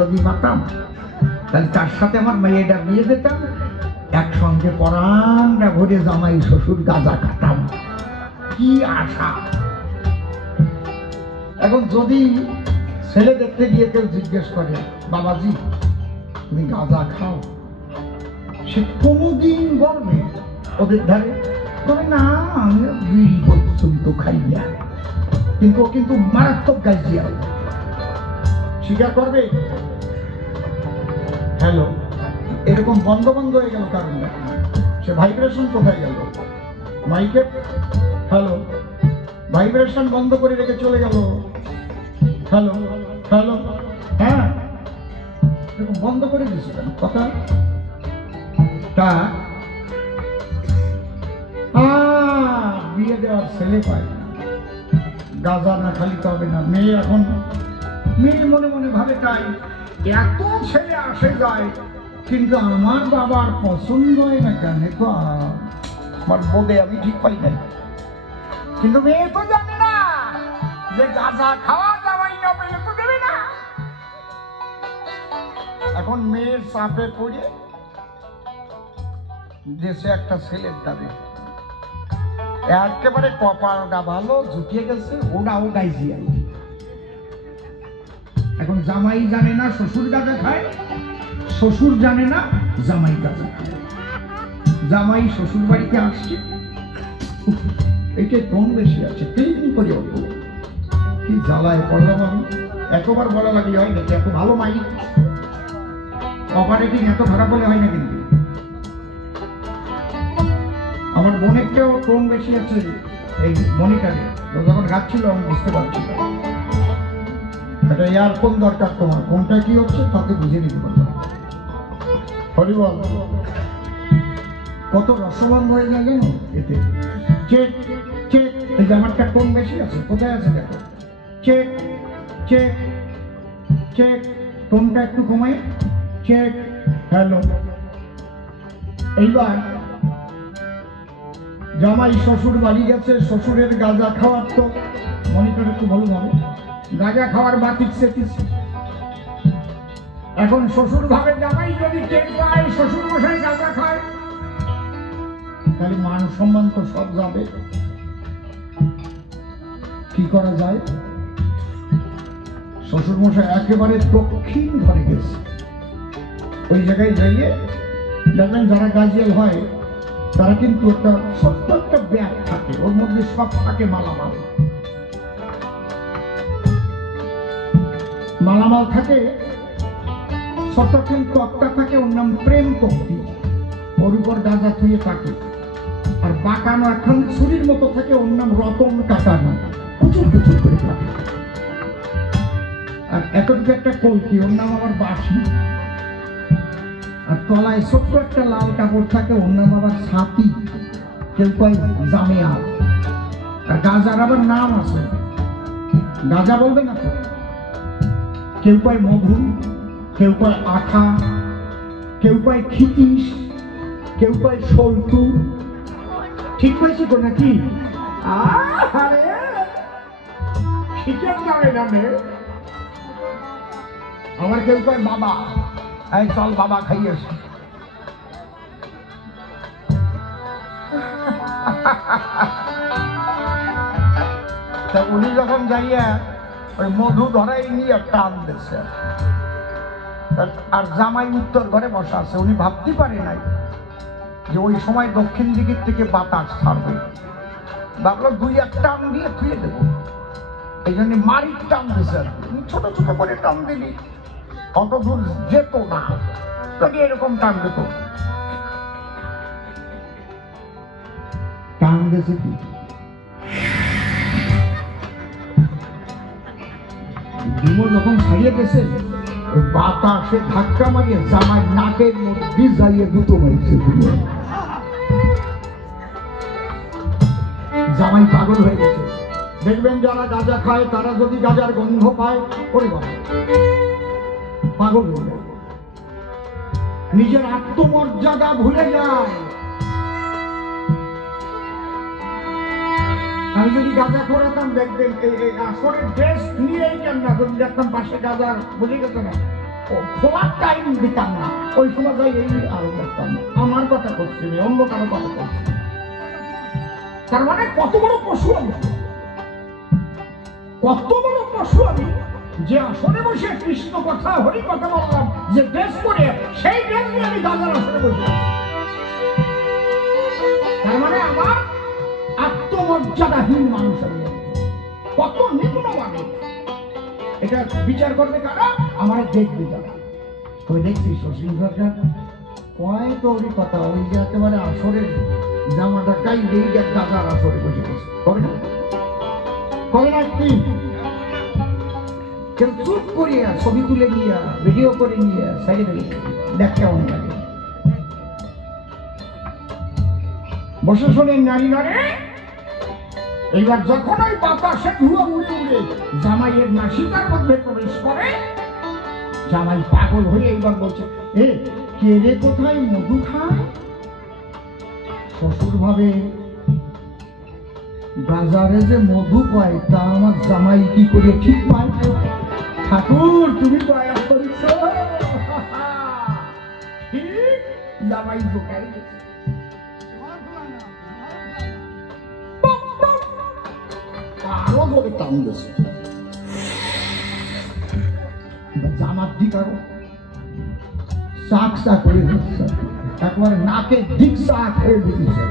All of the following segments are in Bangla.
যদি পাতাম তাহলে তার সাথে আমার মেয়েটা বিয়ে দিতাম, একসঙ্গে পরাণটা ভরে জামাই শ্বশুর গাঁজা খাতাম। কি আশা! এখন যদি ছেলে দেখতে গিয়ে কেউ জিজ্ঞেস করে, বাবাজি তুমি গাঁজা খাও, সে কোনোদিন বলবে ওদের ধারে তবে না আমি বিড়ি পর্যন্ত খাই না, কিন্তু ও কিন্তু মারাত্মক গাইজিয়া স্বীকার করবে। হ্যালো, এরকম বন্ধ বন্ধ হয়ে গেল কারণ সে ভাইব্রেশন কোথায় গেল? মাইকে হ্যালো, ভাইব্রেশন বন্ধ করে রেখে চলে গেল। হ্যালো হ্যালো, হ্যাঁ এরকম বন্ধ করে দিয়েছিলেন কথা তা বিয়ে দেওয়ার ছেলে পায় না, গাঁজা না খালি তো হবে না। মেয়ে এখন মেয়ে মনে মনে ভাবে তাই এত ছেলে আসে যায়, কিন্তু আমার বাবার পছন্দ হয় না কেন, তো আমার বোধে আমি ঠিক পাই নাই। কিন্তু মেয়ে তো জানে না যে গাঁজা খাওয়া যাওয়াই না পেলে তো দেবে না। এখন মেয়ের চাপে পড়ে দেশে একটা ছেলের দাবি, একেবারে কপালটা ভালো ঝুঁকিয়ে গেছে, ওটাও গাইছি। এখন জামাই জানে না শ্বশুর গাঁজা খায়, শ্বশুর জানে না জামাই গাঁজা খায়। জামাই শ্বশুর বাড়িতে আসছে, এইটা কম বেশি আছে, তিন করে কি জ্বালায় পড়লাম আমি। এতবার বলা লাগে হয় নাকি, এত ভালো মাইক অপারেটিং এত খারাপ হলে হয় না। কিন্তু আমার বোনের কেউ টোন বেশি আছে এই মনিটারে, যখন গাচ্ছিল আমি বুঝতে পারছি না এটা ইয়ারফোন দরকার, তোমার কোনটা কি হচ্ছে তাকে বুঝে নিতে পারবো। হরিবল কত রসবন্ধ হয়ে যায় জানো এতে। চেক চেক, এই জামারটা কোন বেশি আছে, কোথায় আছে দেখো। চেক চেক চেক, টোনটা একটু কমাই। Check hello. এইবার জামাই শ্বশুর বাড়ি গেছে, শ্বশুরের গাঁজা খাওয়ার তো মনিটর একটু ভালো হবে, গাঁজা খাওয়ার বাতিক সেটিস। এখন শ্বশুর ভাবে জামাই যদি টের পায় শ্বশুর মশাই গাঁজা খায়, তাহলে মান সম্মান তো সব যাবে। কি করা যায়? শ্বশুর মশাই একেবারে দক্ষিণ ঘরে গেছে। ওই জায়গায় যাইয়ে দেখবেন যারা গাজিয়াল হয় তারা কিন্তু একটা ছোট্ট একটা ব্যাগ থাকে, ওর মধ্যে সব থাকে মালামাল। মালামাল থাকে, ছোট্ট কিন্তু একটা থাকে, ওর নাম প্রেম তক্তি, ওর উপর গাঁজা থুয়ে থাকে। আর বাঁকানো এখন ছুরির মতো থাকে, ওর নাম রতন কাটানো, প্রচুর প্রচুর করে থাকে। আর এতটুকু একটা কলকি, ওর নাম আবার বাঁশি। আর তলায় ছোট্ট একটা লাল কাপড় থাকে, ওর নাম আবার ছাতি, কেউ কয় জামিয়া। আর গাঁজার আবার নাম আছে, গাঁজা বলবে না তো, কেউ কয় মধু, কেউ কয় আঠা, কেউ কয় খিতিস, কেউ কয় সল্টু। ঠিক হয়েছে তো নাকি? শিখের যাবে না মে, আমার কেউ কয় বাবা, এই চল বাবা খাইয়েছে। তা উনি যখন যাইয়া ওই মধু ধরাই নিয়ে টান দিচ্ছে, আর জামাই উত্তর ঘরে বসা আছে। উনি ভাবতে পারে নাই যে ওই সময় দক্ষিণ দিকের থেকে বাতাস ছাড়বে, ভাবলো দুই এক টান দিয়ে থুয়ে দেবো, এই জন্য মারির টান দিছে। ছোট ছোট করে টান দিলি অত দূর যেত না, যদি এরকম টান দিত। টান দিয়েছে কি ডিমো যখন ছাড়িয়ে গেছে, বাতাসে ধাক্কা মারিয়ে জামাই নাকের মধ্যে যাইয়ে দুটো মারিছে। জামাই পাগল হয়ে গেছে। দেখবেন যারা গাঁজা খায় তারা যদি গাঁজার গন্ধ পায়, ওরে বাবা পাগল হয়ে যায়, নিজের আত্মমর্যাদা ভুলে যায়। আমি যদি গাঁজা খোরাতাম দেখবেন আসরের ড্রেস নিয়েই কেন না, যদি দেখতাম পাশে গাঁজার, বুঝে গেছে না, ও শোয়ার টাইম দিতাম না, ওই সময় যাই এই আরো করতাম। আমার কথা করছি, অন্য কারো কথা করছি। তার মানে কত বড় পশু আমি, কত বড় পশু আমি, যে আসনে বসে কৃষ্ণ কথা হরি কথা বললাম, যে ড্রেস করে সেই ড্রেস নিয়ে আমি গাজার আসনে বসে। তার মানে আমার আত্মমর্যাদাহীন মানুষ আমি, কত নিম্নমানে। এটা বিচার করবে কারা? আমার দেখবে যারা। তুই দেখছিস অসীম সরকার কয় তো ওই কথা, ওই যে একেবারে আসরের জামাটা গাই দিয়ে গাজার আসরে বসে গেছে, কবে না? কবে না? কি কেউ চুপ করিয়া ছবি তুলে নিয়ে ভিডিও করে নিয়ে সাইডে দেখ কেমন লাগে। বসে শোনেন নারী নারে, এইবার যখন ওই বাতাসে ধুলো উড়ে উড়ে জামাইয়ের নাসিকার মধ্যে প্রবেশ করে, জামাই পাগল হয়ে এইবার বলছে, এ কে রে কোথায় মধু খায়? শ্বশুর ভাবে বাজারে যে মধু পায় তা আমার জামাই কি করে ঠিক পায়? ঠাকুর তুমি দয়া করিস, জামাই ঢোকাই গেছে। আরো ধরে টান গেছে, জামার দিক আরো শাক শাক করে দিচ্ছে, একবারে নাকে দিক শাক হয়ে দিচ্ছে।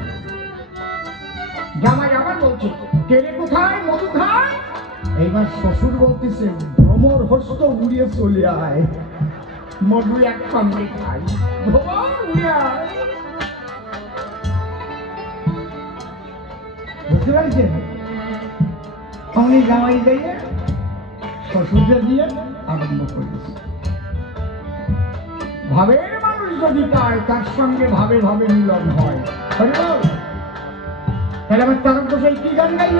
জামাই আবার বলছে, কেড়ে কোথায় মধু খায়? এইবার শ্বশুর বলতেছে, ভ্রমর হস্ত উড়িয়ে চলে আয়, মধু এক সঙ্গে খাই। ভ্রমর উড়ে আয়, বুঝতে পারছেন? আমি জামাই দিয়ে শ্বশুরকে দিয়ে আরম্ভ করেছি। ভাবের মানুষ যদি পায়, তার সঙ্গে ভাবে ভাবে মিলন হয়। তাহলে আমার তারক গোসাই কি গান গাইল?